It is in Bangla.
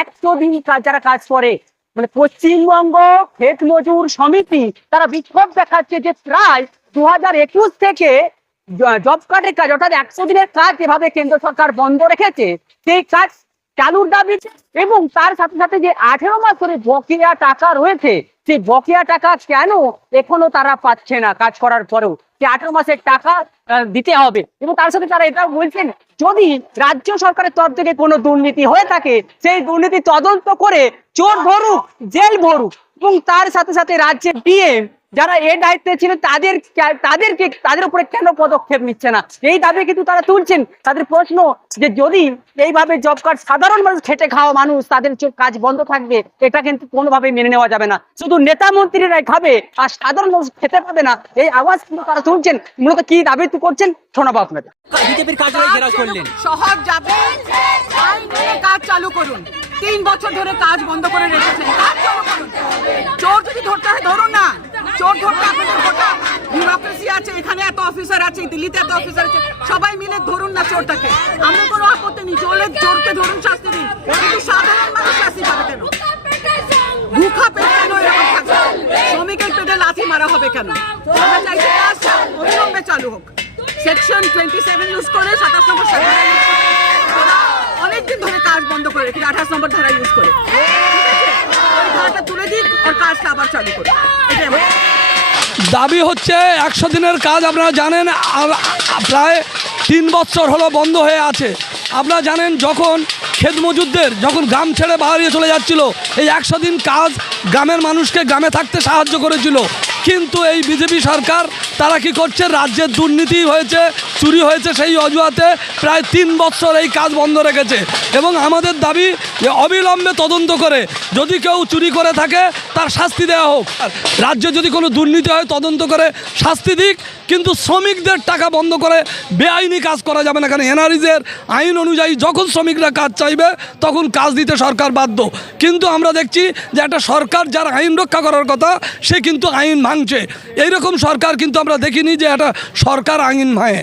একশো মানে পশ্চিমবঙ্গ সমিতি, তারা বিক্ষোভ দেখাচ্ছে যে প্রায় থেকে জব কার্ডের কাজ, অর্থাৎ একশো দিনের কাজ যেভাবে কেন্দ্র সরকার বন্ধ রেখেছে, সেই কাজ চালুর দাবি এবং তার সাথে সাথে যে আঠেরো মাস ধরে বকেয়া টাকা রয়েছে সেই বকেয়া টাকা কেন এখনও তারা পাচ্ছে না কাজ করার পরেও? আঠেরো মাসের টাকা দিতে হবে। এবং তার সাথে তারা এটাও বলছেন, যদি রাজ্য সরকারের তরফ থেকে কোনো দুর্নীতি হয়ে থাকে, সেই দুর্নীতি তদন্ত করে চোর ধরুক, জেল ভরুক এবং তার সাথে সাথে রাজ্যের ডিএম যারা এ দায়িত্বে ছিল তাদের তাদেরকে তাদের উপরে কেন পদক্ষেপ নিচ্ছে না? এই দাবি কিন্তু তারা তুলছেন। তাদের প্রশ্ন যে যদি এইভাবে জব কার্ড সাধারণ মানুষ খেটে খাওয়া মানুষ তাদের কাজ বন্ধ থাকবে এটা কিন্তু কোনোভাবে মেনে নেওয়া যাবে না। শুধু নেতা মন্ত্রীরাই খাবে আর সাধারণ মানুষ খেতে পাবে না। এই আওয়াজ কিন্তু তারা তুলছেন। মূলত কি দাবি করছেন? শোনাবো আপনাদের। বিজেপির কার্যালয় ঘেরাও করলেন শহর যাবেন কাজ চালু করুন। তিন বছর ধরে কাজ বন্ধ করে রেখেছেন কাজ চালু করুন চোর যদি ধরতে হয় ধরুন না চোর ধরতে আপনাদের গোটা বিউরোক্রেসি আছে এখানে এত অফিসার আছে দিল্লিতে এত অফিসার আছে সবাই মিলে ধরুন না চোরটাকে। আমরা কোনো আপত্তি নেই চোরের চোরকে ধরুন শাস্তি দিন। কিন্তু সাধারণ মানুষ শাস্তি পাবে কেন? ভুখা পেট কেন এরকম থাকবে? শ্রমিকের পেটে লাথি মারা হবে কেন? আমরা চাইছি অবিলম্বে চালু হোক। সেকশন টোয়েন্টি সেভেন ইউজ করে সাতাশ নম্বর অনেকদিন ধরে কাজ বন্ধ করে রেখেছে আঠাশ নম্বর ধারা ইউজ করে। ওই ধারাটা তুলে দিক আর কাজটা আবার চালু করে। এটাই দাবি হচ্ছে একশো দিনের কাজ, আপনারা জানেন প্রায় তিন বছর হলো বন্ধ হয়ে আছে। আপনারা জানেন যখন ক্ষেত মজুরদের যখন গ্রাম ছেড়ে বাহারিয়ে চলে যাচ্ছিল, এই একশো দিন কাজ গ্রামের মানুষকে গ্রামে থাকতে সাহায্য করেছিল। কিন্তু এই বিজেপি সরকার, তারা কি করছে? রাজ্যের দুর্নীতি হয়েছে, চুরি হয়েছে সেই অজুহাতে প্রায় তিন বছর এই কাজ বন্ধ রেখেছে। এবং আমাদের দাবি যে অবিলম্বে তদন্ত করে যদি কেউ চুরি করে থাকে, তার শাস্তি দেওয়া হোক। রাজ্যে যদি কোনো দুর্নীতি হয়, তদন্ত করে শাস্তি দিক। কিন্তু শ্রমিকদের টাকা বন্ধ করে বেআইনি কাজ করা যাবে না। কারণ এনআরইজের আইন অনুযায়ী যখন শ্রমিকরা কাজ চাইবে, তখন কাজ দিতে সরকার বাধ্য। কিন্তু আমরা দেখছি যে একটা সরকার যার আইন রক্ষা করার কথা, সে কিন্তু আইন ভাঙছে। এইরকম সরকার কিন্তু আমরা দেখিনি যে একটা সরকার আইন ভাঙে।